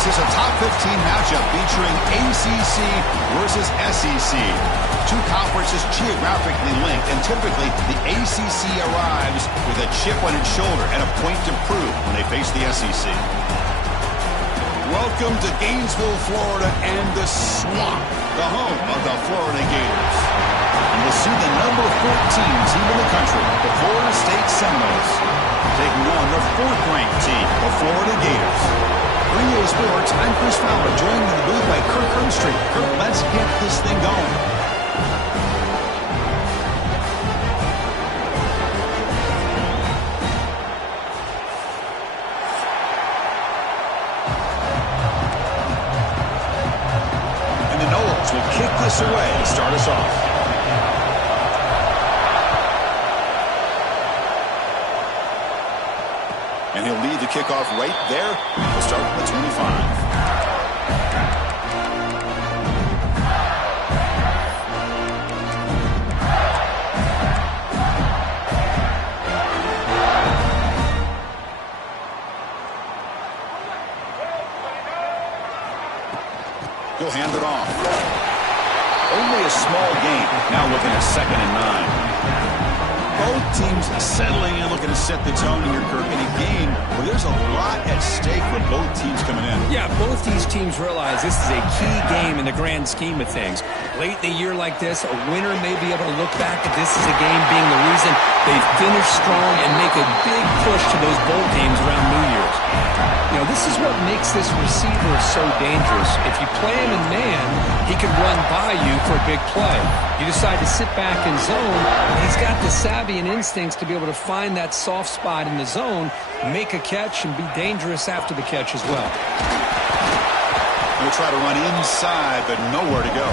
This is a top 15 matchup featuring ACC versus SEC. Two conferences geographically linked, and typically the ACC arrives with a chip on its shoulder and a point to prove when they face the SEC. Welcome to Gainesville, Florida, and the Swamp, the home of the Florida Gators. And we'll see the number 14 team in the country, the Florida State Seminoles, taking on the 4th-ranked team, the Florida Gators. Bring EA Sports, I'm Chris Fowler, joined in the booth by Kirk Herbstreit. Kirk, let's get this thing going. Will kick this away to start us off. And he'll lead the kickoff right there. We'll start with the 25. He'll hand it off. Only a small gain. Now looking at 2nd and 9. Both teams settling in, looking to set the tone here, Kirk, in a game where there's a lot at stake for both teams coming in. Yeah, both these teams realize this is a key game in the grand scheme of things. Late in a year like this, a winner may be able to look back at this as a game being the reason they finish strong and make a big push to those bowl games around New Year's. You know, this is what makes this receiver so dangerous. If you play him in man, he can run by you for a big play. You decide to sit back in zone, he's got the savvy and instincts to be able to find that soft spot in the zone, make a catch, and be dangerous after the catch as well. He'll try to run inside, but nowhere to go.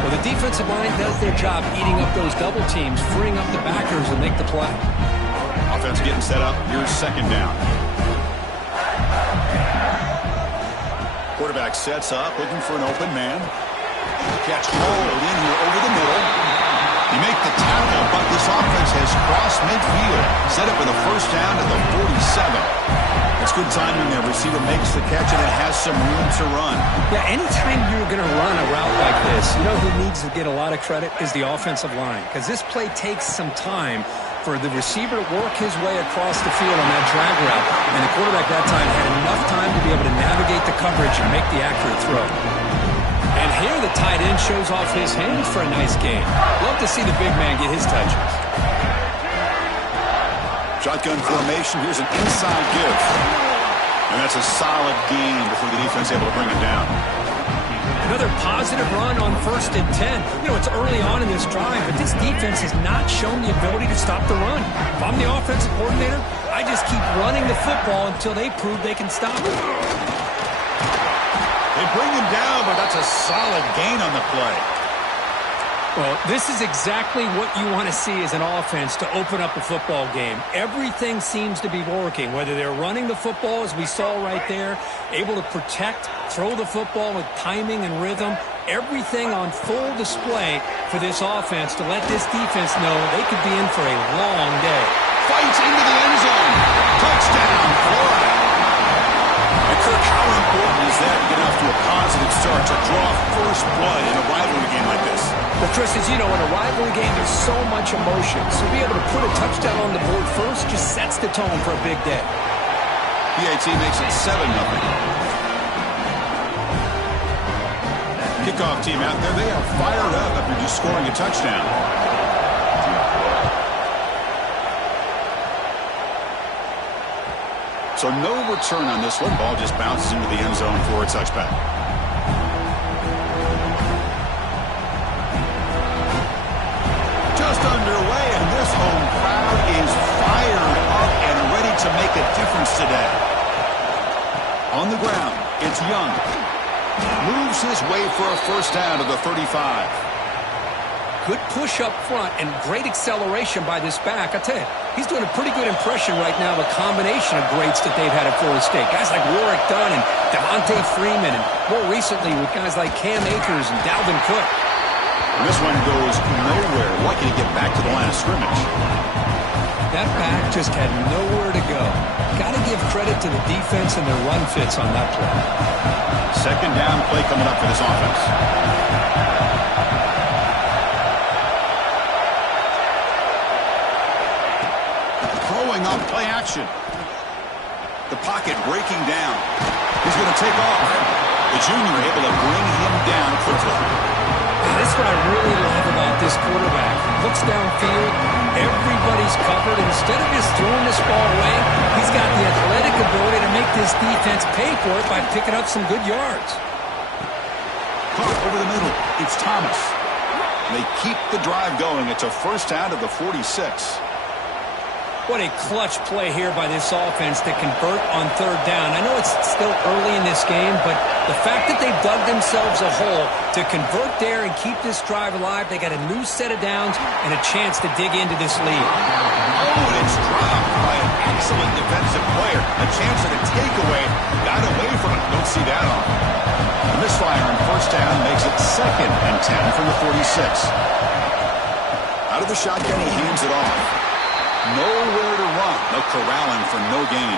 Well, the defensive line does their job eating up those double teams, freeing up the backers to make the play. Offense getting set up. Here's 2nd down. Quarterback sets up, looking for an open man. Catch hauled in here over the middle. You make the tackle, but this offense has crossed midfield. Set up for the 1st down at the 47. It's good timing there. Receiver makes the catch, and it has some room to run. Yeah, anytime you're going to run a route like this, you know who needs to get a lot of credit is the offensive line, because this play takes some time for the receiver to work his way across the field on that drag route, and the quarterback that time had enough time to be able to navigate the coverage and make the accurate throw. And here the tight end shows off his hands for a nice gain. Love to see the big man get his touches. Shotgun formation. Here's an inside give. And that's a solid gain before the defense able to bring him down. Another positive run on 1st and 10. You know, it's early on in this drive, but this defense has not shown the ability to stop the run. If I'm the offensive coordinator, I just keep running the football until they prove they can stop it. They bring him down, but that's a solid gain on the play. Well, this is exactly what you want to see as an offense to open up a football game. Everything seems to be working, whether they're running the football, as we saw right there, able to protect, throw the football with timing and rhythm, everything on full display for this offense to let this defense know they could be in for a long day. Fights into the end zone. Touchdown, Florida. And Kirk, how important is that to get off to a positive start to draw first blood in a rivalry game like this? Well, Chris, as you know, in a rivalry game, there's so much emotion. So to be able to put a touchdown on the board first just sets the tone for a big day. PAT makes it 7-0. Kickoff team out there, they are fired up after just scoring a touchdown. So no return on this one. Ball just bounces into the end zone for a touchback. Just underway, and this home crowd is fired up and ready to make a difference today. On the ground, it's Young. Moves his way for a 1st down to the 35. Good push up front and great acceleration by this back. I tell you, he's doing a pretty good impression right now of a combination of greats that they've had at Florida State. Guys like Warwick Dunn and Devontae Freeman, and more recently with guys like Cam Akers and Dalvin Cook. And this one goes nowhere. Lucky to get back to the line of scrimmage. That back just had nowhere to go. Got to give credit to the defense and their run fits on that play. Second down play coming up for this offense. Throwing off play action. The pocket breaking down. He's going to take off. The junior able to bring him down quickly. This is what I really love about this quarterback. Looks downfield, everybody's covered. Instead of just throwing this ball away, he's got the athletic ability to make this defense pay for it by picking up some good yards. Caught over the middle. It's Thomas. They keep the drive going. It's a first down at the 46. What a clutch play here by this offense to convert on third down. I know it's still early in this game, but the fact that they've dug themselves a hole to convert there and keep this drive alive, they got a new set of downs and a chance to dig into this lead. Oh, and it's dropped by an excellent defensive player. A chance at a takeaway. Got away from it. Don't see that on. The misfire on first down makes it 2nd and 10 from the 46. Out of the shotgun, he hands it off. Nowhere to run. They're corralling for no gain.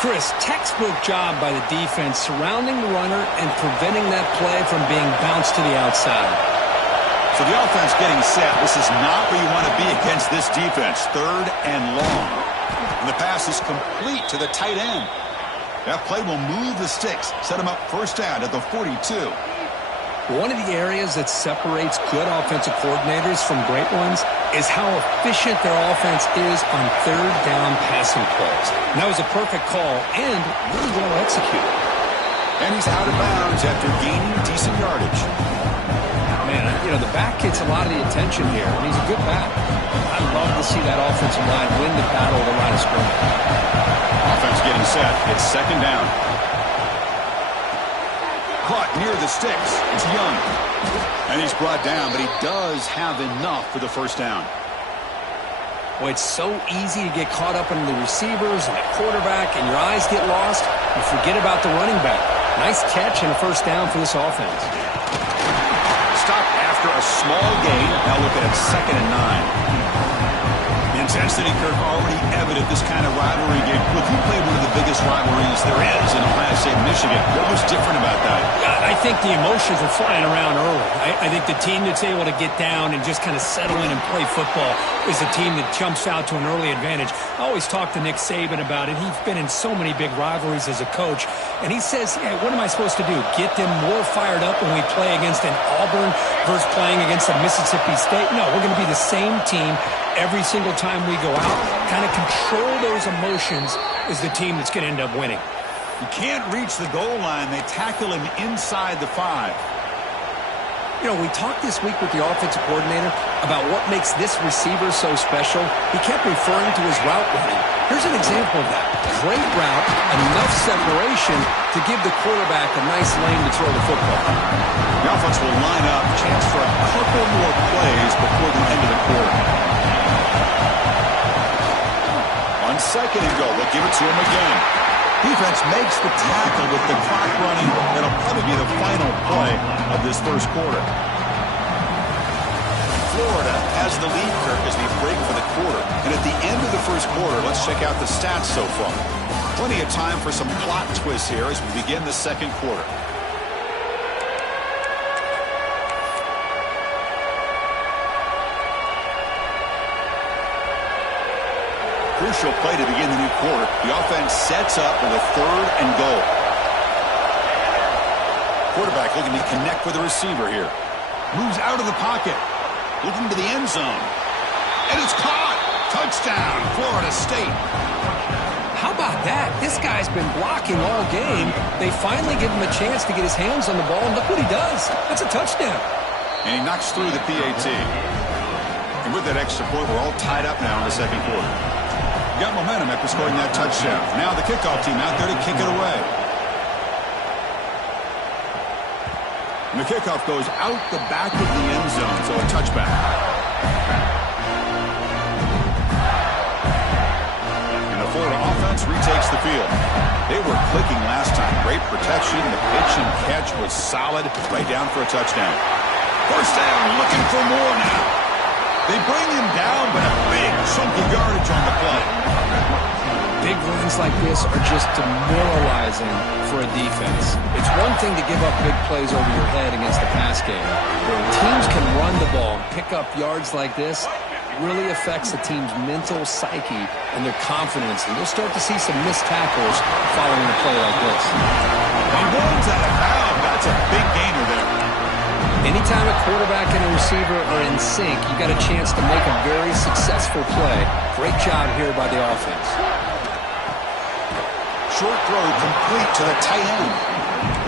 Chris, textbook job by the defense surrounding the runner and preventing that play from being bounced to the outside. So the offense getting set. This is not where you want to be against this defense. 3rd and long. And the pass is complete to the tight end. That play will move the sticks. Set him up first down at the 42. One of the areas that separates good offensive coordinators from great ones is how efficient their offense is on third down passing plays. And that was a perfect call and really well executed. And he's out of bounds after gaining decent yardage. Man, you know, the back gets a lot of the attention here, and he's a good back. I love to see that offensive line win the battle of the line of scrimmage. Offense getting set. It's 2nd down. Caught near the sticks. It's Young. And he's brought down, but he does have enough for the first down. Well, it's so easy to get caught up in the receivers and the quarterback, and your eyes get lost. You forget about the running back. Nice catch and a first down for this offense. Stop after a small gain. Now look at it, 2nd and 9. Intensity curve already evident this kind of rivalry game. Look, you played one of the biggest rivalries there is in Ohio State, Michigan. What was different about that? I think the emotions were flying around early. I think the team that's able to get down and just kind of settle in and play football is the team that jumps out to an early advantage. I always talk to Nick Saban about it. He's been in so many big rivalries as a coach, and he says, hey, what am I supposed to do? Get them more fired up when we play against an Auburn versus playing against a Mississippi State? No, we're going to be the same team every single time we go out. Kind of control those emotions is the team that's going to end up winning. You can't reach the goal line. They tackle him inside the 5. You know, we talked this week with the offensive coordinator about what makes this receiver so special. He kept referring to his route running. Here's an example of that. Great route, enough separation to give the quarterback a nice lane to throw the football. The offense will line up. Chance for a couple more plays before the end of the quarter. On 2nd and goal, they'll give it to him again. Defense makes the tackle with the clock running. That'll probably be the final play of this first quarter. Florida has the lead, Kirk, as we break for the quarter. And at the end of the first quarter, let's check out the stats so far. Plenty of time for some plot twists here as we begin the second quarter. Crucial play to begin the new quarter. The offense sets up with a 3rd and goal. Quarterback looking to connect with the receiver here. Moves out of the pocket. Looking to the end zone. And it's caught. Touchdown, Florida State. How about that? This guy's been blocking all game. They finally give him a chance to get his hands on the ball, and look what he does. That's a touchdown. And he knocks through the PAT. And with that extra point, we're all tied up now in the second quarter. Got momentum after scoring that touchdown. Now the kickoff team out there to kick it away. And the kickoff goes out the back of the end zone, so a touchback. And the Florida offense retakes the field. They were clicking last time. Great protection. The pitch and catch was solid. Right down for a touchdown. First down, looking for more now. They bring him down, but a big some good yardage on the play. Big runs like this are just demoralizing for a defense. It's one thing to give up big plays over your head against the pass game. When teams can run the ball and pick up yards like this, it really affects the team's mental psyche and their confidence. And you'll start to see some missed tackles following a play like this. He runs out of bounds. That's a big gainer there. Anytime a quarterback and a receiver are in sync, you got a chance to make a very successful play. Great job here by the offense. Short throw complete to the tight end.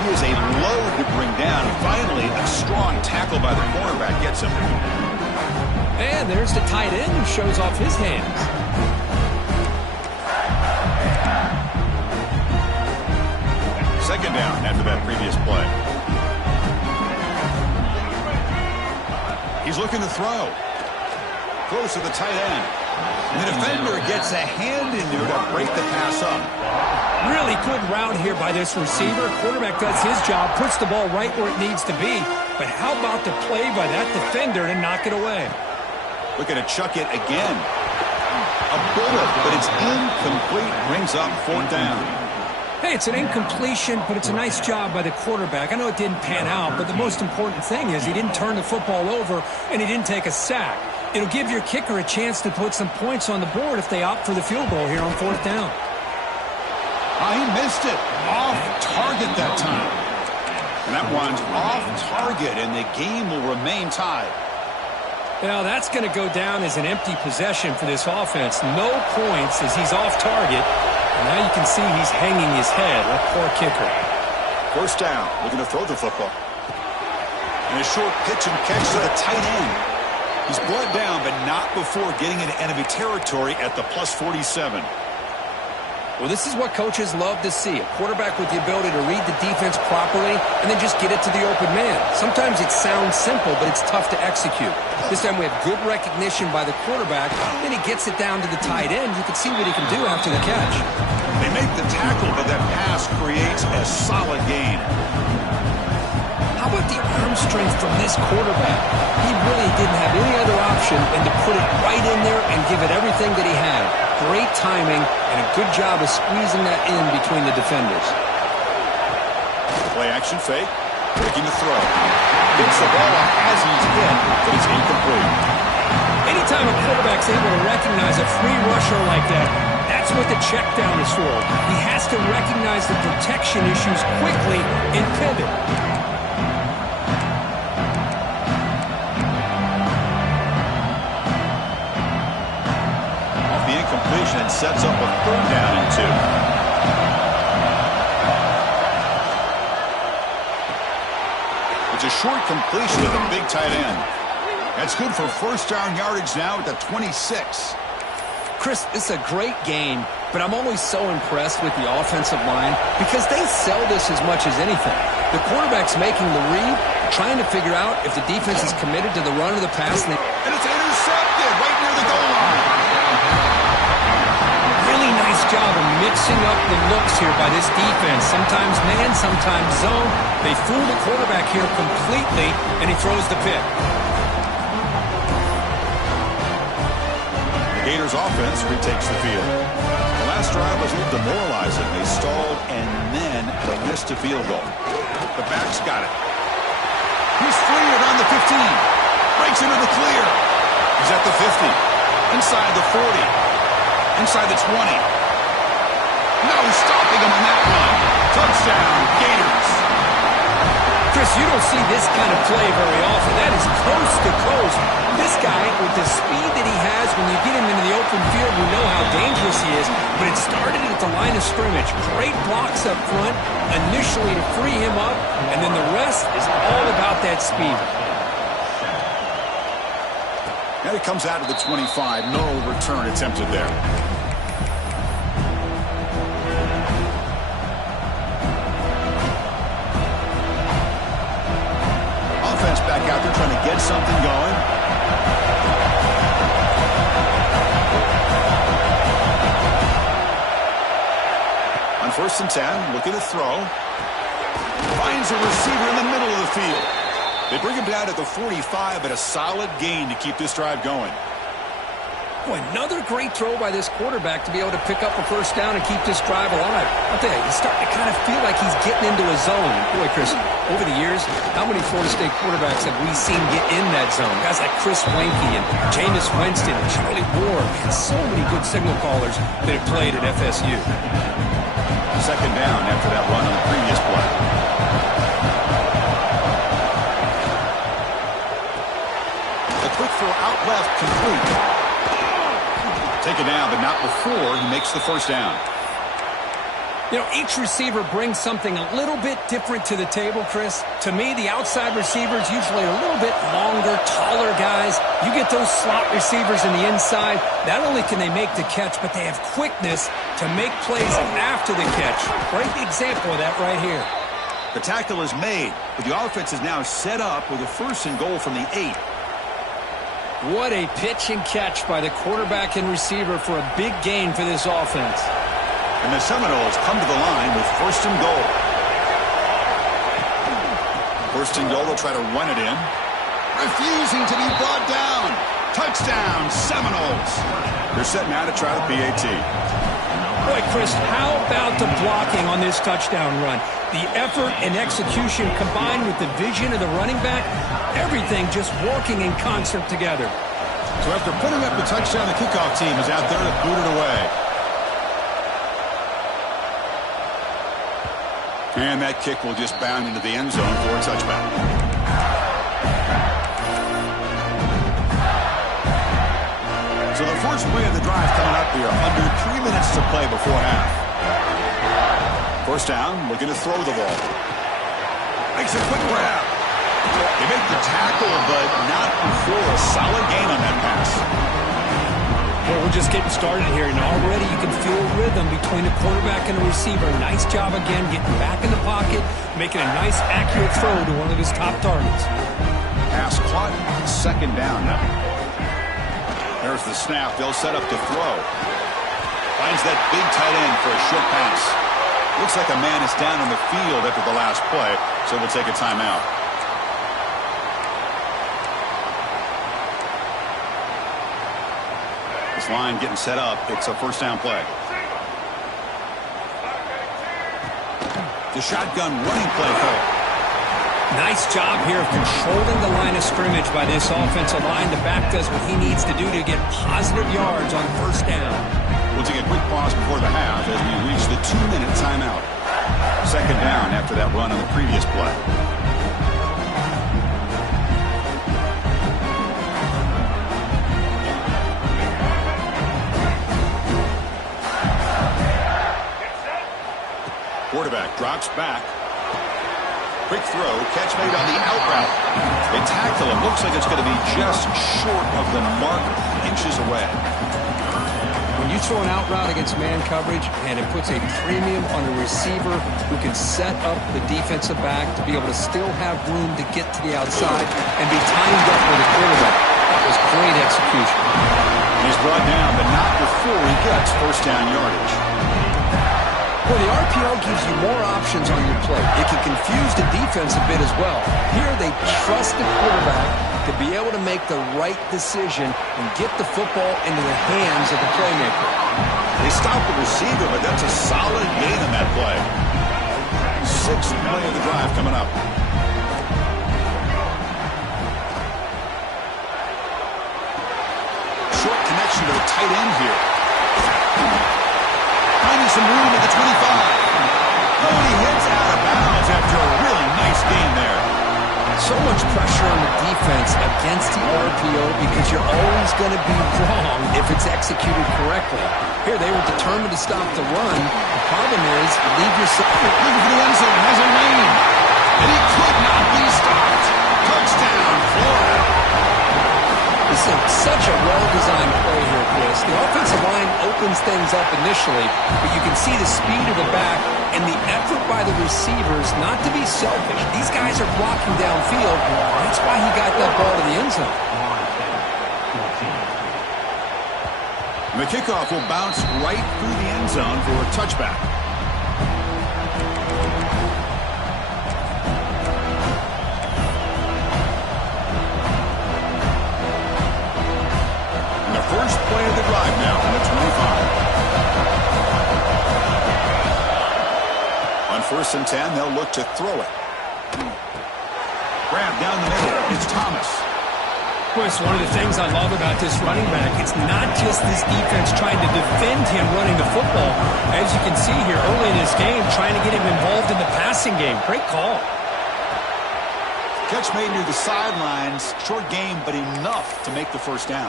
He is a load to bring down. Finally, a strong tackle by the cornerback gets him. And there's the tight end who shows off his hands. Second down after that previous play. He's looking to throw. Close to the tight end. And the defender gets a hand in there to break the pass up. Really good route here by this receiver. Quarterback does his job, puts the ball right where it needs to be. But how about the play by that defender to knock it away? Looking to chuck it again. A bullet, but it's incomplete. Brings up fourth down. Hey, it's an incompletion, but it's a nice job by the quarterback. I know it didn't pan out, but the most important thing is he didn't turn the football over and he didn't take a sack. It'll give your kicker a chance to put some points on the board if they opt for the field goal here on fourth down. He missed it. Off target that time. And that one's off target, and the game will remain tied. Well, that's going to go down as an empty possession for this offense. No points as he's off target. And now you can see he's hanging his head. That poor kicker. First down. Looking to throw the football. And a short pitch and catch to the tight end. He's brought down, but not before getting into enemy territory at the plus 47. Well, this is what coaches love to see. A quarterback with the ability to read the defense properly and then just get it to the open man. Sometimes it sounds simple, but it's tough to execute. This time we have good recognition by the quarterback. Then he gets it down to the tight end. You can see what he can do after the catch. They make the tackle, but that pass creates a solid gain. How about the arm strength from this quarterback? He really didn't have any other option than to put it right in there and give it everything that he had. Great timing and a good job of squeezing that in between the defenders. Play action fake. Breaking the throw. Gets the ball off as he's hit, but it's incomplete. Anytime a quarterback's able to recognize a free rusher like that, that's what the check down is for. He has to recognize the protection issues quickly and pivot. Completion and sets up a third down and 2. It's a short completion to the big tight end. That's good for first down yardage now at the 26. Chris, this is a great game, but I'm always so impressed with the offensive line because they sell this as much as anything. The quarterback's making the read, trying to figure out if the defense is committed to the run or the pass. And it's intercepted right near the goal line. Really nice job of mixing up the looks here by this defense. Sometimes man, sometimes zone. They fool the quarterback here completely, and he throws the pick. The Gators offense retakes the field. The last drive was a little demoralizing. They stalled, and then they missed a field goal. The back's got it. He's free around the 15. Breaks into the clear. He's at the 50. Inside the 40. Inside the 20. No stopping him on that one. Touchdown, Gators. Chris, you don't see this kind of play very often. That is coast to coast. This guy, with the speed that he has, when you get him into the open field, we know how dangerous he is. But it started at the line of scrimmage. Great blocks up front, initially to free him up, and then the rest is all about that speed. Now he comes out of the 25. No return attempted there. Offense back out there trying to get something going. On 1st and 10, looking to throw. Finds a receiver in the middle of the field. They bring him down at the 45, but a solid gain to keep this drive going. Boy, another great throw by this quarterback to be able to pick up a first down and keep this drive alive. I'll tell you, he's starting to kind of feel like he's getting into a zone. Boy, Chris, over the years, how many Florida State quarterbacks have we seen get in that zone? Guys like Chris Weinke and Jameis Winston, Charlie Ward, and so many good signal callers that have played at FSU. Second down after that run on the previous play. A quick throw out left, complete. Taken down, but not before he makes the first down. You know, each receiver brings something a little bit different to the table, Chris. To me, the outside receivers usually a little bit longer, taller guys. You get those slot receivers in the inside. Not only can they make the catch, but they have quickness to make plays after the catch. Great example of that right here. The tackle is made, but the offense is now set up with a first and goal from the 8. What a pitch and catch by the quarterback and receiver for a big gain for this offense. And the Seminoles come to the line with first and goal. First and goal, they'll try to run it in. Refusing to be brought down. Touchdown, Seminoles. They're set now to try the PAT. Boy, Chris, how about the blocking on this touchdown run? The effort and execution combined with the vision of the running back, everything just working in concert together. So after putting up the touchdown, the kickoff team is out there to boot it away. And that kick will just bound into the end zone for a touchback. So the first play of the drive coming up here, under 3 minutes to play before half. First down, looking to throw the ball. Makes a quick grab. They make the tackle, but not before a solid gain on that pass. Well, we're just getting started here, and already you can feel a rhythm between the quarterback and the receiver. Nice job again getting back in the pocket, making a nice, accurate throw to one of his top targets. Pass caught, second down now. There's the snap. They'll set up to throw. Finds that big tight end for a short pass. Looks like a man is down in the field after the last play, so we'll take a timeout. This line getting set up. It's a first down play. The shotgun running play call. Nice job here of controlling the line of scrimmage by this offensive line. The back does what he needs to do to get positive yards on first down. We'll take a quick pause before the half as we reach the 2-minute timeout. Second down after that run on the previous play. Quarterback drops back. Quick throw, catch made on the out route. They tackle him. Looks like it's going to be just short of the mark, inches away. When you throw an out route against man coverage, and it puts a premium on a receiver who can set up the defensive back to be able to still have room to get to the outside and be timed up with the quarterback. That was great execution. He's brought down, but not before he gets first down yardage. Well, the RPO gives you more options on your play. It can confuse the defense a bit as well. Here they trust the quarterback to be able to make the right decision and get the football into the hands of the playmaker. They stop the receiver, but that's a solid gain on that play. Sixth play of the drive coming up. Short connection to the tight end here. Finding some room at the 25. Oh, he hits out of bounds after a really nice gain there. So much pressure on the defense against the RPO because you're always going to be wrong if it's executed correctly. Here, they were determined to stop the run. The problem is, leave yourself. Looking for the end zone, has a lane. And he could not be stopped. Touchdown, Florida. This is such a well-designed play here, Chris. The offensive line opens things up initially, but you can see the speed of the back and the effort by the receivers not to be selfish. These guys are blocking downfield. That's why he got that ball to the end zone. And the kickoff will bounce right through the end zone for a touchback. first play of the drive now on the 25. On 1st and 10, they'll look to throw it. Grab down the middle. It's Thomas. Well, it's one of the things I love about this running back. It's not just this defense trying to defend him running the football. As you can see here early in this game, trying to get him involved in the passing game. Great call. Catch made near the sidelines. Short game, but enough to make the first down.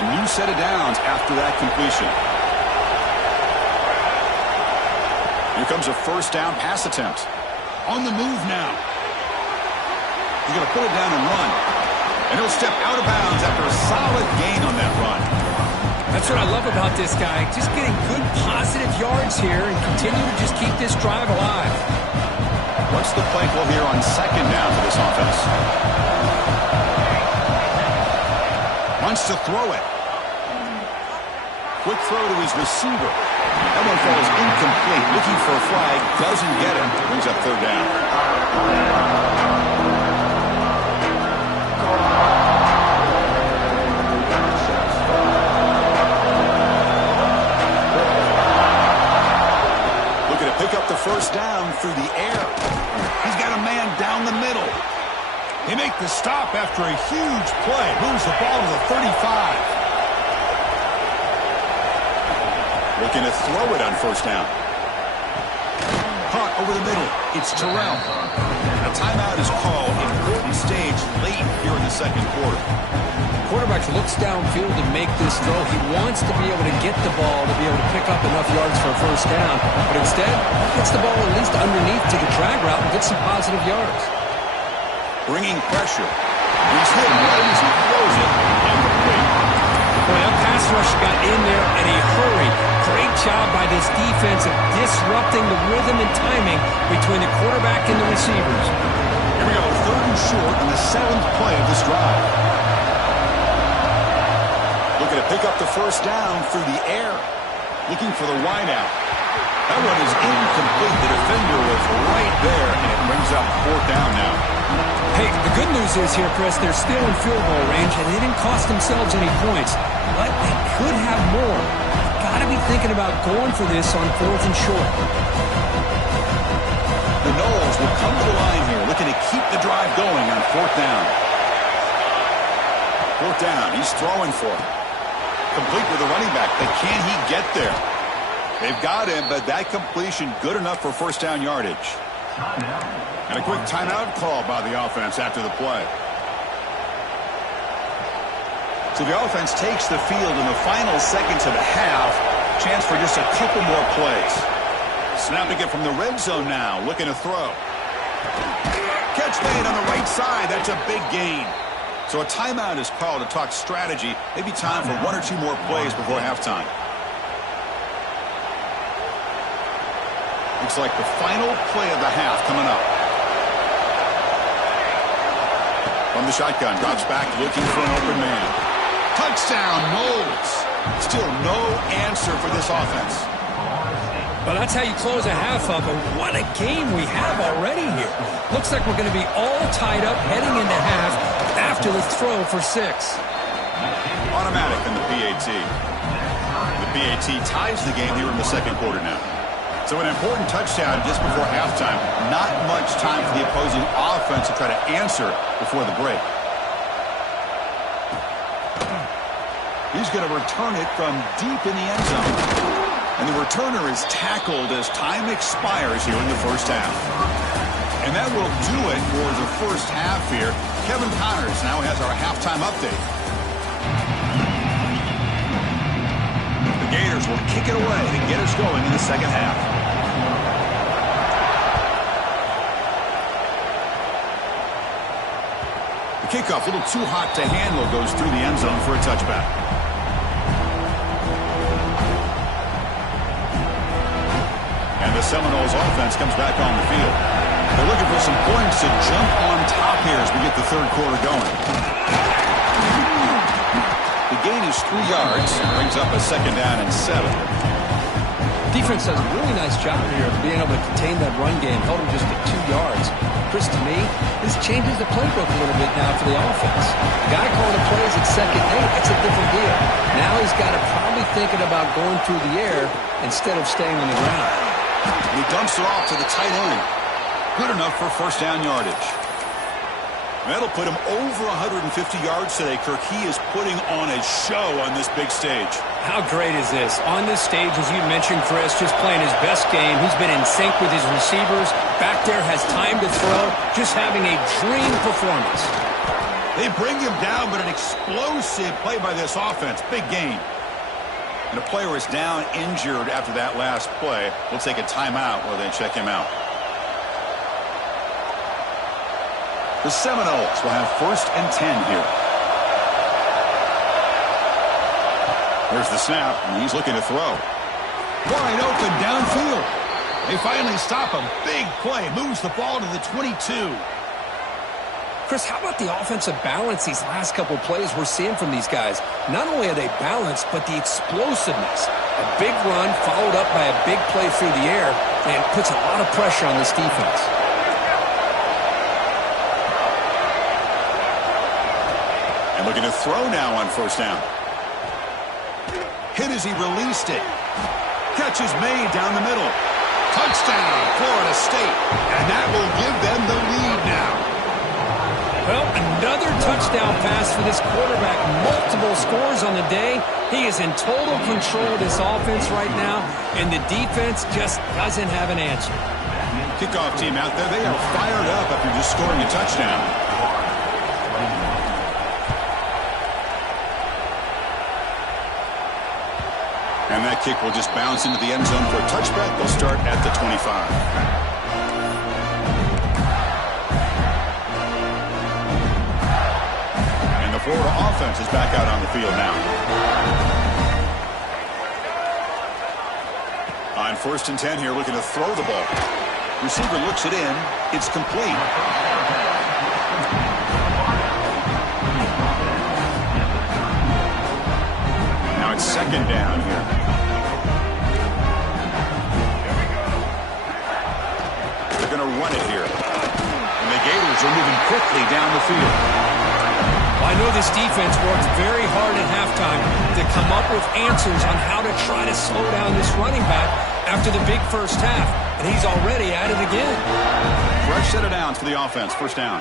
A new set of downs after that completion. Here comes a first down pass attempt. On the move now. He's going to put it down and run. And he'll step out of bounds after a solid gain on that run. That's what I love about this guy. Just getting good positive yards here and continue to just keep this drive alive. What's the play call here on 2nd down for this offense? Wants to throw it. Quick throw to his receiver. That one falls incomplete. Looking for a flag. Doesn't get it. Brings up 3rd down. Looking to pick up the first down through the air. He's got a man down the middle. They make the stop after a huge play. Moves the ball to the 35. Looking to throw it on 1st down. Caught over the middle. It's Terrell. A timeout is called. Important stage late here in the 2nd quarter. Quarterback looks downfield to make this throw. He wants to be able to get the ball to be able to pick up enough yards for a first down. But instead, he gets the ball at least underneath to the drag route and gets some positive yards. Bringing pressure. He's hit right as he throws it. Incomplete. Boy, that pass rush got in there in a hurry. Great job by this defense of disrupting the rhythm and timing between the quarterback and the receivers. Here we go, 3rd and short on the 7th play of this drive. Looking to pick up the first down through the air. Looking for the wideout. That one is incomplete. The defender was right there, and it brings up 4th down now. Hey, the good news is here, Chris, they're still in field goal range, and they didn't cost themselves any points. But they could have more. Got to be thinking about going for this on 4th and short. The Noles will come to the line here, looking to keep the drive going on 4th down. 4th down, he's throwing for it. Complete with the running back, but can he get there? They've got him, but that completion good enough for first down yardage. And a quick timeout call by the offense after the play. So the offense takes the field in the final seconds of the half. Chance for just a couple more plays. Snapping it from the red zone now, looking to throw. Catch made on the right side. That's a big gain. So a timeout is called to talk strategy. Maybe time for 1 or 2 more plays before halftime. Looks like the final play of the half coming up. From the shotgun, drops back, looking for an open man. Touchdown, Noles. Still no answer for this offense. Well, that's how you close a half up, and what a game we have already here. Looks like we're going to be all tied up heading into half after the throw for 6. Automatic in the PAT. The PAT ties the game here in the 2nd quarter now. So an important touchdown just before halftime. Not much time for the opposing offense to try to answer before the break. He's going to return it from deep in the end zone. And the returner is tackled as time expires here in the first half. And that will do it for the first half here. Kevin Connors now has our halftime update. The Gators will kick it away to get us going in the second half. The kickoff, a little too hot to handle, goes through the end zone for a touchback. And the Seminoles offense comes back on the field. They're looking for some points to jump on top here as we get the 3rd quarter going. The gain is 3 yards. Brings up a 2nd down and 7. Defense does a really nice job here of being able to contain that run game, held him just at 2 yards. Chris, to me, this changes the playbook a little bit now for the offense. The guy calling the plays at 2nd and 8, that's a different deal. Now he's got to probably thinking about going through the air instead of staying on the ground. He dumps it off to the tight end. Good enough for first down yardage. That'll put him over 150 yards today, Kirk. He is putting on a show on this big stage. How great is this? On this stage, as you mentioned, Chris, just playing his best game. He's been in sync with his receivers. Back there, has time to throw. Just having a dream performance. They bring him down, but an explosive play by this offense. Big gain. And a player is down injured after that last play. We'll take a timeout while they check him out. The Seminoles will have 1st and 10 here. There's the snap, and he's looking to throw. Wide open downfield. They finally stop him. Big play. Moves the ball to the 22. Chris, how about the offensive balance these last couple of plays we're seeing from these guys? Not only are they balanced, but the explosiveness. A big run followed up by a big play through the air, and puts a lot of pressure on this defense. And looking to throw now on 1st down. Hit as he released it. Catch is made down the middle. Touchdown, Florida State. And that will give them the lead now. Well, another touchdown pass for this quarterback. Multiple scores on the day. He is in total control of this offense right now, and the defense just doesn't have an answer. Kickoff team out there, they are fired up after just scoring a touchdown. And that kick will just bounce into the end zone for a touchback. They'll start at the 25. And the Florida offense is back out on the field now. On 1st and 10 here, looking to throw the ball. Receiver looks it in. It's complete. Now it's 2nd down here. They're going to run it here. And the Gators are moving quickly down the field. Well, I know this defense worked very hard at halftime to come up with answers on how to try to slow down this running back after the big first half. And he's already at it again. Fresh set of downs for the offense. 1st down.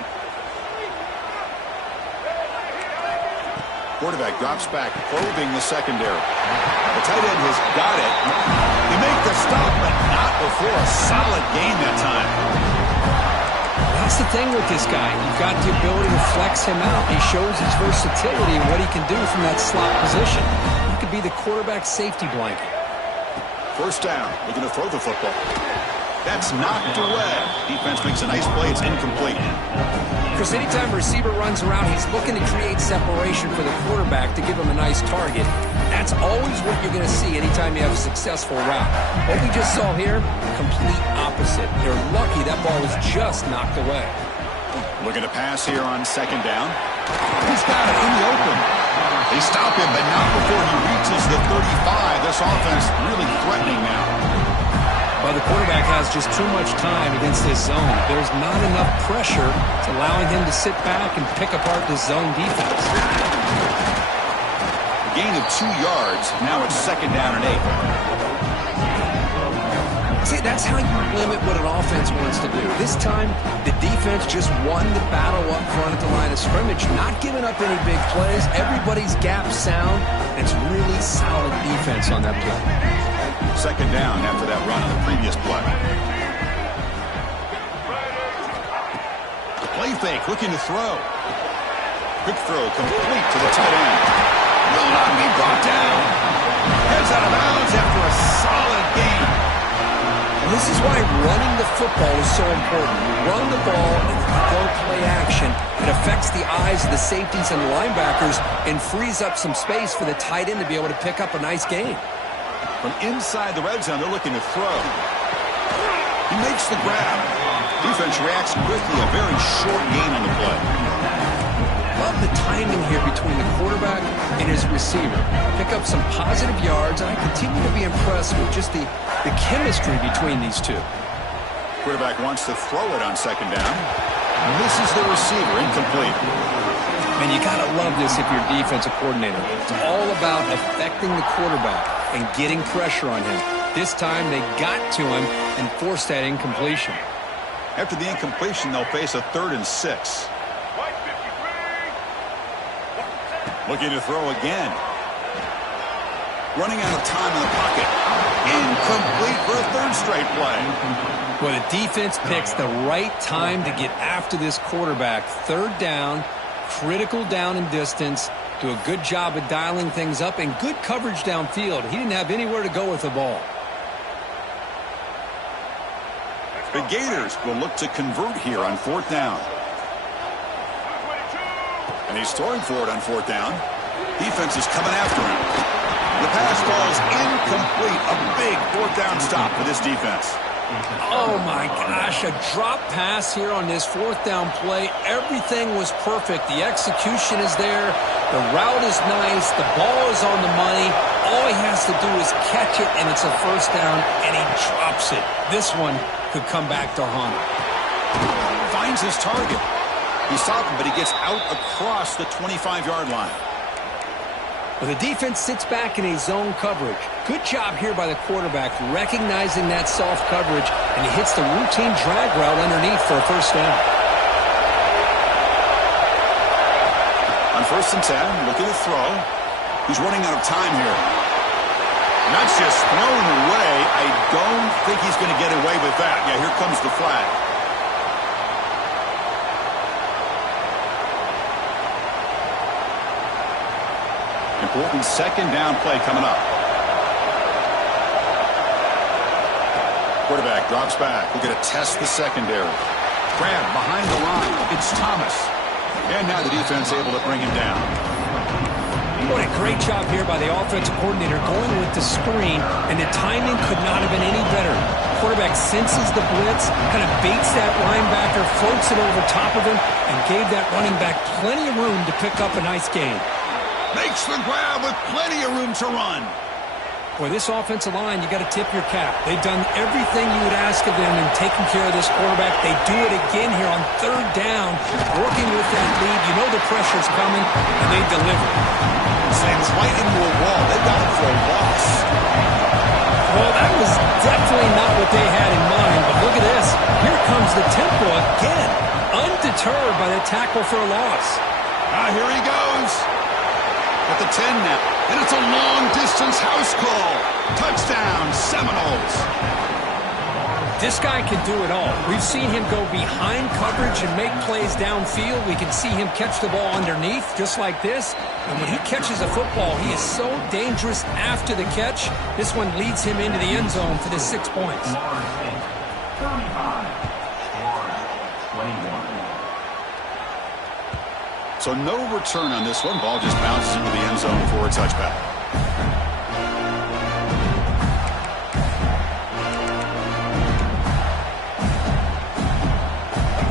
Quarterback drops back, probing the secondary. The tight end has got it. They make the stop, but not before a solid gain that time. That's the thing with this guy. You've got the ability to flex him out. He shows his versatility and what he can do from that slot position. He could be the quarterback's safety blanket. 1st down, looking to throw the football. That's knocked away. Defense makes a nice play. It's incomplete. Because anytime a receiver runs around, he's looking to create separation for the quarterback to give him a nice target. That's always what you're going to see anytime you have a successful route. What we just saw here, complete opposite. They're lucky that ball was just knocked away. Looking to pass here on 2nd down. He's got it in the open. They stop him, but not before he reaches the 35. This offense really threatening now. Well, the quarterback has just too much time against this zone. There's not enough pressure to allowing him to sit back and pick apart this zone defense. A gain of 2 yards. Now it's 2nd down and 8. See, that's how you limit what an offense wants to do. This time, the defense just won the battle up front at the line of scrimmage, not giving up any big plays. Everybody's gap sound. It's really solid defense on that play. 2nd down after that run on the previous play. Play fake, looking to throw. Quick throw, complete to the tight end. Will not be brought down. Heads out of bounds after a solid gain. And this is why running the football is so important. You run the ball and you go play action. It affects the eyes of the safeties and the linebackers and frees up some space for the tight end to be able to pick up a nice gain. From inside the red zone, they're looking to throw. He makes the grab. Defense reacts quickly. A very short gain on the play. Well, love the timing here between the quarterback and his receiver. Pick up some positive yards, and I continue to be impressed with just the chemistry between these two. Quarterback wants to throw it on second down. Misses the receiver, incomplete. And you got to love this if you're a defensive coordinator. It's all about affecting the quarterback and getting pressure on him. This time they got to him and forced that incompletion. After the incompletion, they'll face a 3rd and 6. Looking to throw again. Running out of time in the pocket. Incomplete for a 3rd straight play. Well, the defense picks the right time to get after this quarterback. 3rd down, critical down and distance. Do a good job of dialing things up and good coverage downfield. He didn't have anywhere to go with the ball. The Gators will look to convert here on 4th down. And he's throwing for it on 4th down. Defense is coming after him. The pass falls incomplete. A big 4th down stop for this defense. Oh, my gosh, a drop pass here on this 4th down play. Everything was perfect. The execution is there. The route is nice. The ball is on the money. All he has to do is catch it, and it's a 1st down, and he drops it. This one could come back to haunt him. Finds his target. He's stopping, but he gets out across the 25-yard line. Well, the defense sits back in a zone coverage. Good job here by the quarterback recognizing that soft coverage, and he hits the routine drag route underneath for a 1st down. On 1st and 10, looking to throw. He's running out of time here. And that's just thrown away. I don't think he's going to get away with that. Yeah, here comes the flag. Important 2nd down play coming up. Quarterback drops back. We're going to test the secondary. Grab behind the line. It's Thomas. And now the defense able to bring him down. What a great job here by the offensive coordinator going with the screen, and the timing could not have been any better. Quarterback senses the blitz, kind of baits that linebacker, floats it over top of him, and gave that running back plenty of room to pick up a nice gain. Makes the grab with plenty of room to run. Boy, this offensive line, you got to tip your cap. They've done everything you would ask of them in taking care of this quarterback. They do it again here on 3rd down, working with that lead. You know the pressure's coming, and they deliver. Slams right into a wall. They've got him for a loss. Well, that was definitely not what they had in mind, but look at this. Here comes the tempo again, undeterred by the tackle for a loss. Here he goes. At the 10 now. And it's a long-distance house call. Touchdown, Seminoles. This guy can do it all. We've seen him go behind coverage and make plays downfield. We can see him catch the ball underneath, just like this. And when he catches a football, he is so dangerous after the catch. This one leads him into the end zone for the 6 points. So no return on this one. Ball just bounces into the end zone for a touchback.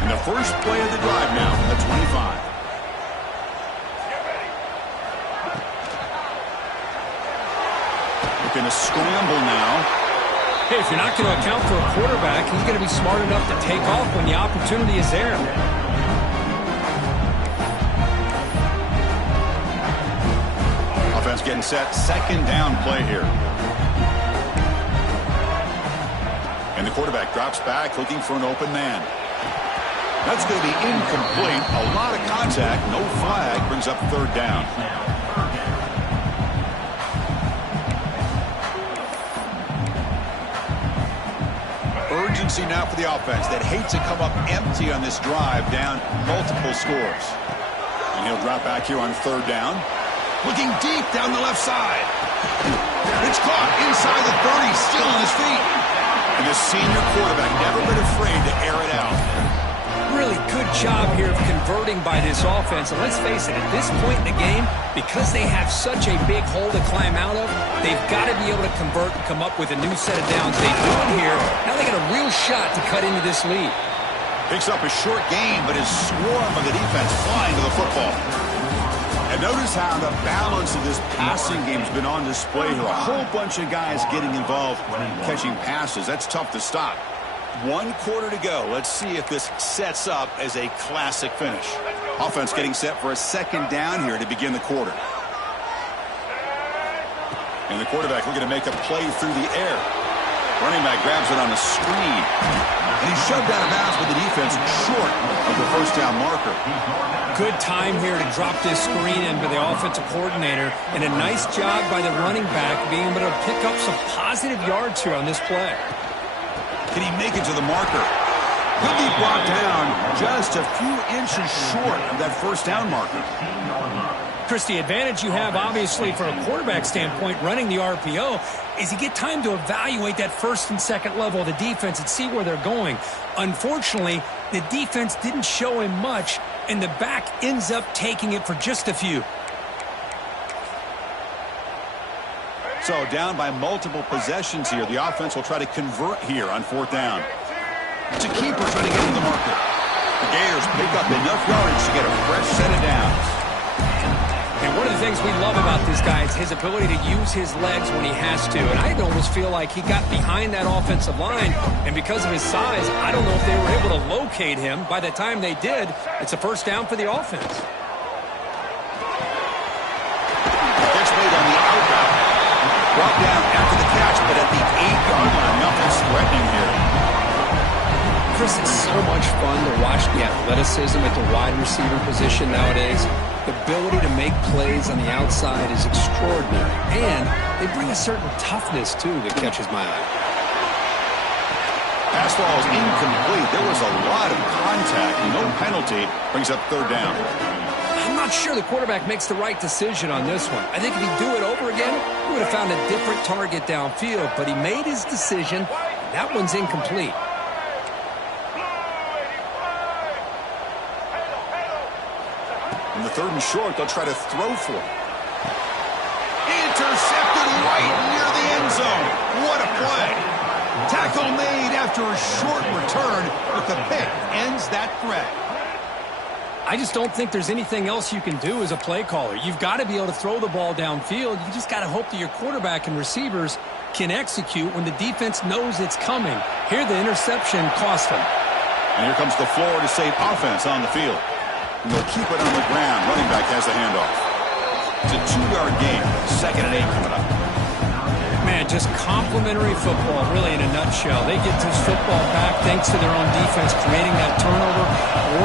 And the first play of the drive now from the 25. Looking to scramble now. Hey, if you're not going to account for a quarterback, he's going to be smart enough to take off when the opportunity is there. Offense getting set. 2nd down play here. And the quarterback drops back looking for an open man. That's going to be incomplete. A lot of contact. No flag. Brings up 3rd down. Urgency now for the offense that hates to come up empty on this drive, down multiple scores. And he'll drop back here on 3rd down. Looking deep down the left side. It's caught inside the 30, still on his feet. And the senior quarterback never been afraid to air it out. Really good job here of converting by this offense. And let's face it, at this point in the game, because they have such a big hole to climb out of, they've got to be able to convert and come up with a new set of downs. They do it here. Now they got a real shot to cut into this lead. Picks up a short gain, but his swarm of the defense flying to the football. And notice how the balance of this passing game has been on display here. A whole bunch of guys getting involved catching passes. That's tough to stop. 1 quarter to go. Let's see if this sets up as a classic finish. Offense getting set for a second down here to begin the quarter. And the quarterback looking to make a play through the air. Running back grabs it on a screen. And he's shoved out of bounds with the defense short of the first down marker. Good time here to drop this screen in by the offensive coordinator. And a nice job by the running back being able to pick up some positive yards here on this play. Can he make it to the marker? He'll be brought down just a few inches short of that first down marker. Chris, the advantage you have, obviously, from a quarterback standpoint, running the RPO, is you get time to evaluate that first and second level of the defense and see where they're going. Unfortunately, the defense didn't show him much, and the back ends up taking it for just a few. So down by multiple possessions here. The offense will try to convert here on 4th down. It's a keeper trying to get to the marker. The Gators pick up enough yardage to get a fresh set of downs. And one of the things we love about this guy is his ability to use his legs when he has to. And I almost feel like he got behind that offensive line, and because of his size, I don't know if they were able to locate him. By the time they did, it's a first down for the offense. Gets made on the outbound. Brought down after the catch, but at the 8-yard line, nothing's threatening here. Chris, it's so much fun to watch the athleticism at the wide receiver position nowadays. The ability to make plays on the outside is extraordinary, and they bring a certain toughness, too, that catches my eye. Pass ball is incomplete. There was a lot of contact. No penalty. Brings up 3rd down. I'm not sure the quarterback makes the right decision on this one. I think if he'd do it over again, he would have found a different target downfield, but he made his decision. That one's incomplete. On the 3rd and short, they'll try to throw for it. Intercepted right near the end zone. What a play. Tackle made after a short return, but the pick ends that threat. I just don't think there's anything else you can do as a play caller. You've got to be able to throw the ball downfield. You just got to hope that your quarterback and receivers can execute when the defense knows it's coming. Here, the interception cost them. And here comes the Florida State offense on the field. And they'll keep it on the ground. Running back has the handoff. It's a 2-yard gain. 2nd and 8 coming up. Man, just complimentary football, really, in a nutshell. They get this football back thanks to their own defense, creating that turnover,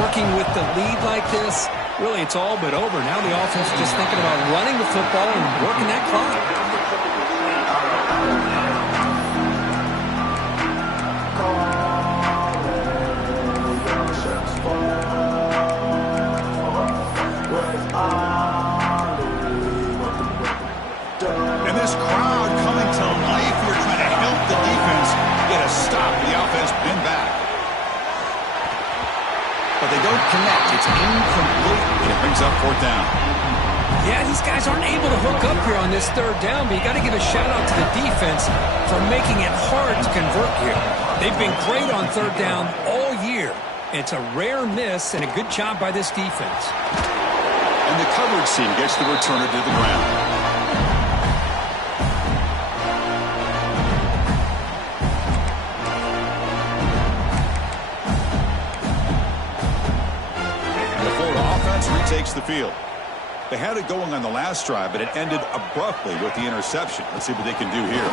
working with the lead like this. Really, it's all but over. Now the offense is just thinking about running the football and working that clock. And this crowd coming to life here, trying to help the defense get a stop. The offense pinned back. But they don't connect. It's incomplete, and it brings up 4th down. Yeah, these guys aren't able to hook up here on this 3rd down, but you got to give a shout-out to the defense for making it hard to convert here. They've been great on 3rd down all year. It's a rare miss and a good job by this defense. And the coverage team gets the returner to the ground. Takes the field. They had it going on the last drive, but it ended abruptly with the interception. Let's see what they can do here.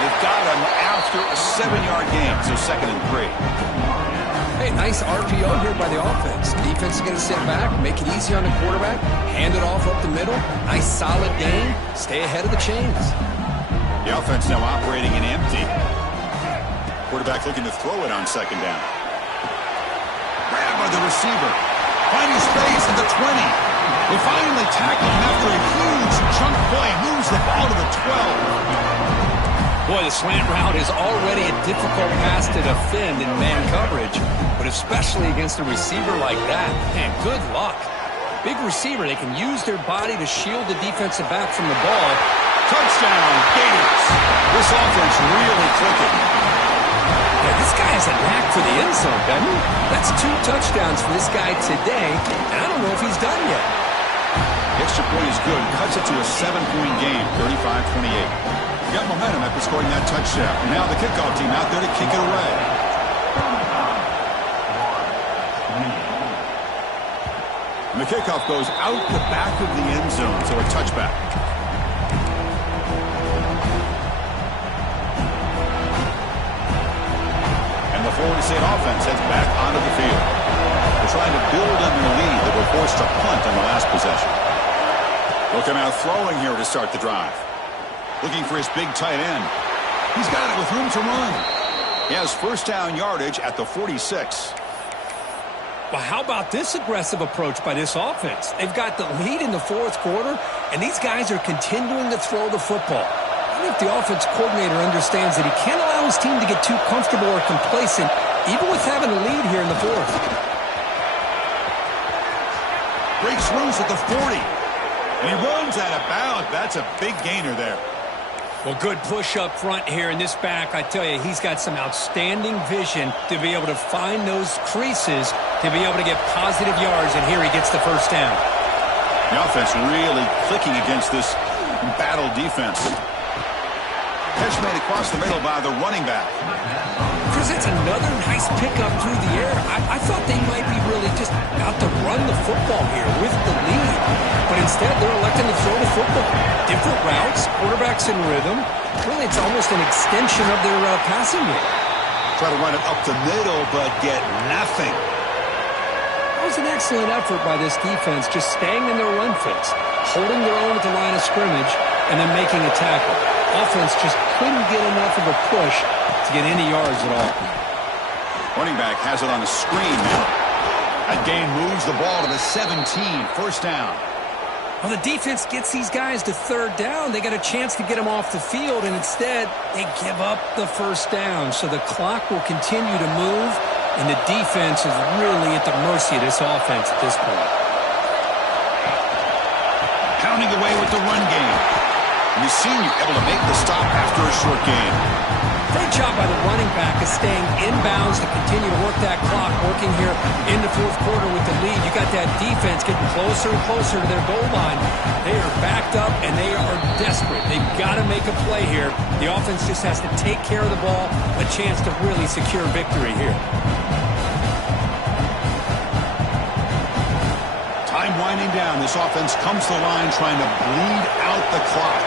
They've got him after a 7-yard gain, so 2nd and 3. Hey, nice RPO here by the offense. Defense is going to sit back, make it easy on the quarterback, hand it off up the middle. Nice solid gain. Stay ahead of the chains. The offense now operating in empty. Quarterback looking to throw it on 2nd down. Grabbed by the receiver. Finding space at the 20. They finally tackle him after a huge chunk play. Moves the ball to the 12. Boy, the slant route is already a difficult pass to defend in man coverage, but especially against a receiver like that. Man, good luck. Big receiver, they can use their body to shield the defensive back from the ball. Touchdown, Gators. This offense really clicking. Yeah, this guy has a knack for the end zone, doesn't he? That's 2 touchdowns for this guy today, and I don't know if he's done yet. The extra point is good. Cuts it to a 7-point game, 35-28. Got momentum after scoring that touchdown. Now the kickoff team out there to kick it away. And the kickoff goes out the back of the end zone, so a touchback. And the Florida State offense heads back onto the field. They're trying to build on their lead that were forced to punt on the last possession. Looking out throwing here to start the drive. Looking for his big tight end. He's got it with room to run. He has first down yardage at the 46. Well, how about this aggressive approach by this offense? They've got the lead in the 4th quarter, and these guys are continuing to throw the football. I think the offense coordinator understands that he can't allow his team to get too comfortable or complacent, even with having a lead here in the 4th. Breaks loose at the 40. And he runs out of bounds. That's a big gainer there. Well, good push up front here in this back. I tell you, he's got some outstanding vision to be able to find those creases, to be able to get positive yards, and here he gets the first down. The offense really clicking against this battle defense. Catch made across the middle by the running back. Chris, that's another nice pickup through the air. I thought they might be really just out to run the football here with the lead. But instead, they're electing to throw the football. Different routes, quarterbacks in rhythm. Really, it's almost an extension of their passing game. Try to run it up the middle, but get nothing. That was an excellent effort by this defense, just staying in their run fits, holding their own at the line of scrimmage, and then making a tackle. Offense just couldn't get enough of a push to get any yards at all. Running back has it on the screen now. That gain moves the ball to the 17, first down. Well, the defense gets these guys to 3rd down. They got a chance to get them off the field, and instead they give up the first down. So the clock will continue to move, and the defense is really at the mercy of this offense at this point. Pounding away with the run game. And the senior able to make the stop after a short gain. Great job by the running back of staying inbounds to continue to work that clock, working here in the 4th quarter with the lead. You got that defense getting closer and closer to their goal line. They are backed up, and they are desperate. They've got to make a play here. The offense just has to take care of the ball, a chance to really secure victory here. Time winding down. This offense comes to the line trying to bleed out the clock.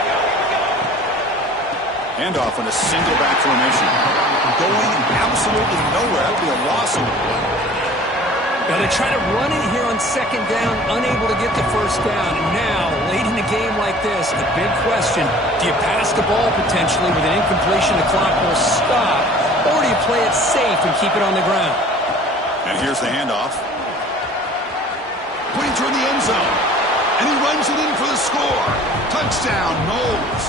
Handoff in a single back formation. Going absolutely nowhere. That would be a loss of the play. Now they try to run it here on 2nd down, unable to get the first down. And now, late in the game like this, the big question, do you pass the ball potentially with an incompletion, the clock will stop, or do you play it safe and keep it on the ground? And here's the handoff. Putting toward the end zone. And he runs it in for the score. Touchdown, Knowles.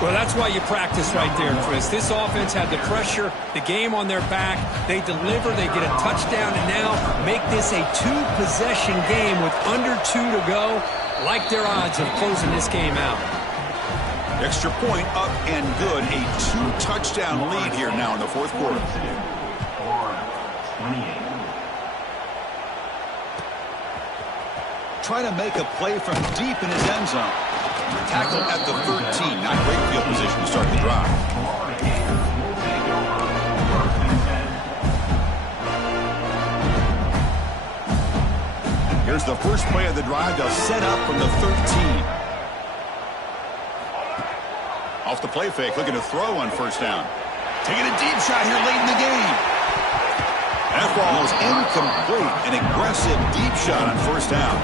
Well, that's why you practice right there, Chris. This offense had the pressure, the game on their back. They deliver, they get a touchdown, and now make this a 2-possession game with under 2 to go. Like their odds of closing this game out. Extra point up and good. A 2-touchdown lead here now in the 4th quarter. Trying to make a play from deep in his end zone. Tackled at the 13. Not great field position to start the drive. Here's the first play of the drive. They'll set up from the 13. Off the play fake, looking to throw on first down. Taking a deep shot here late in the game. That ball is incomplete. An aggressive deep shot on first down.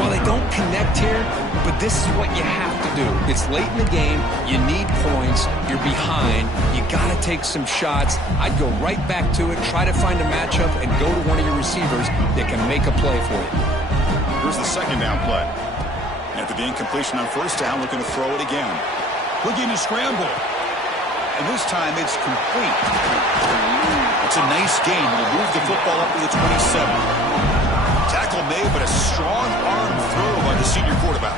Well, they don't connect here, but this is what you have to do. It's late in the game. You need points. You're behind. You got to take some shots. I'd go right back to it, try to find a matchup, and go to one of your receivers that can make a play for you. Here's the 2nd down play. After the incompletion on first down, looking to throw it again. Looking to scramble. And this time it's complete. It's a nice game. It'll move the football up to the 27. Tackle made, but a strong arm throw by the senior quarterback.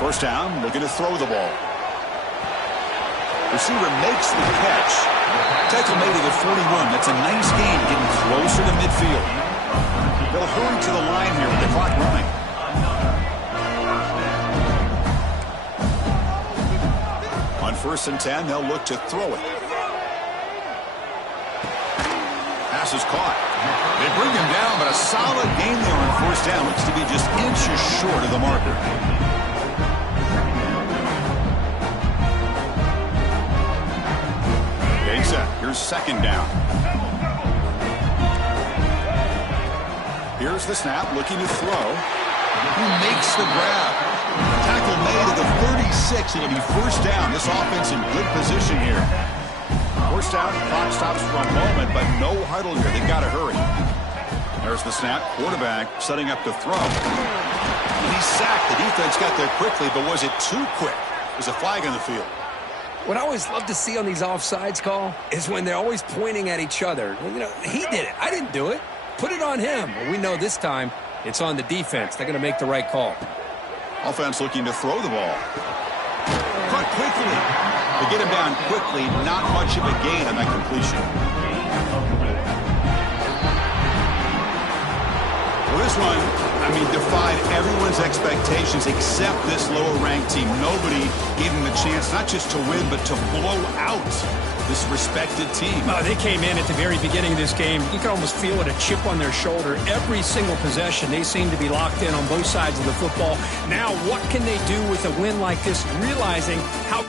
First down, looking to throw the ball. Receiver makes the catch. Tackle made to the 41. That's a nice gain, getting closer to midfield. They'll hurry to the line here with the clock running. On 1st and 10, they'll look to throw it. Pass is caught. They bring him down, but a solid gain there on 1st down. Looks to be just inches short of the marker. Okay, set. Here's 2nd down. Here's the snap, looking to throw. Who makes the grab? Tackle made at the 36. It'll be 1st down. This offense in good position here. 1st down, clock stops for a moment, but no huddle here. They've got to hurry. There's the snap. Quarterback setting up to throw. And he's sacked. The defense got there quickly, but was it too quick? There's a flag on the field. What I always love to see on these offsides call is when they're always pointing at each other. You know, he did it. I didn't do it. Put it on him. Well, we know this time it's on the defense. They're going to make the right call. Offense looking to throw the ball. Caught quickly. They get him down quickly. Not much of a gain on that completion. Well, this one, I mean, defied everyone's expectations except this lower-ranked team. Nobody gave them a chance not just to win, but to blow out this respected team. They came in at the very beginning of this game. You can almost feel it, a chip on their shoulder. Every single possession, they seem to be locked in on both sides of the football. Now, what can they do with a win like this, realizing how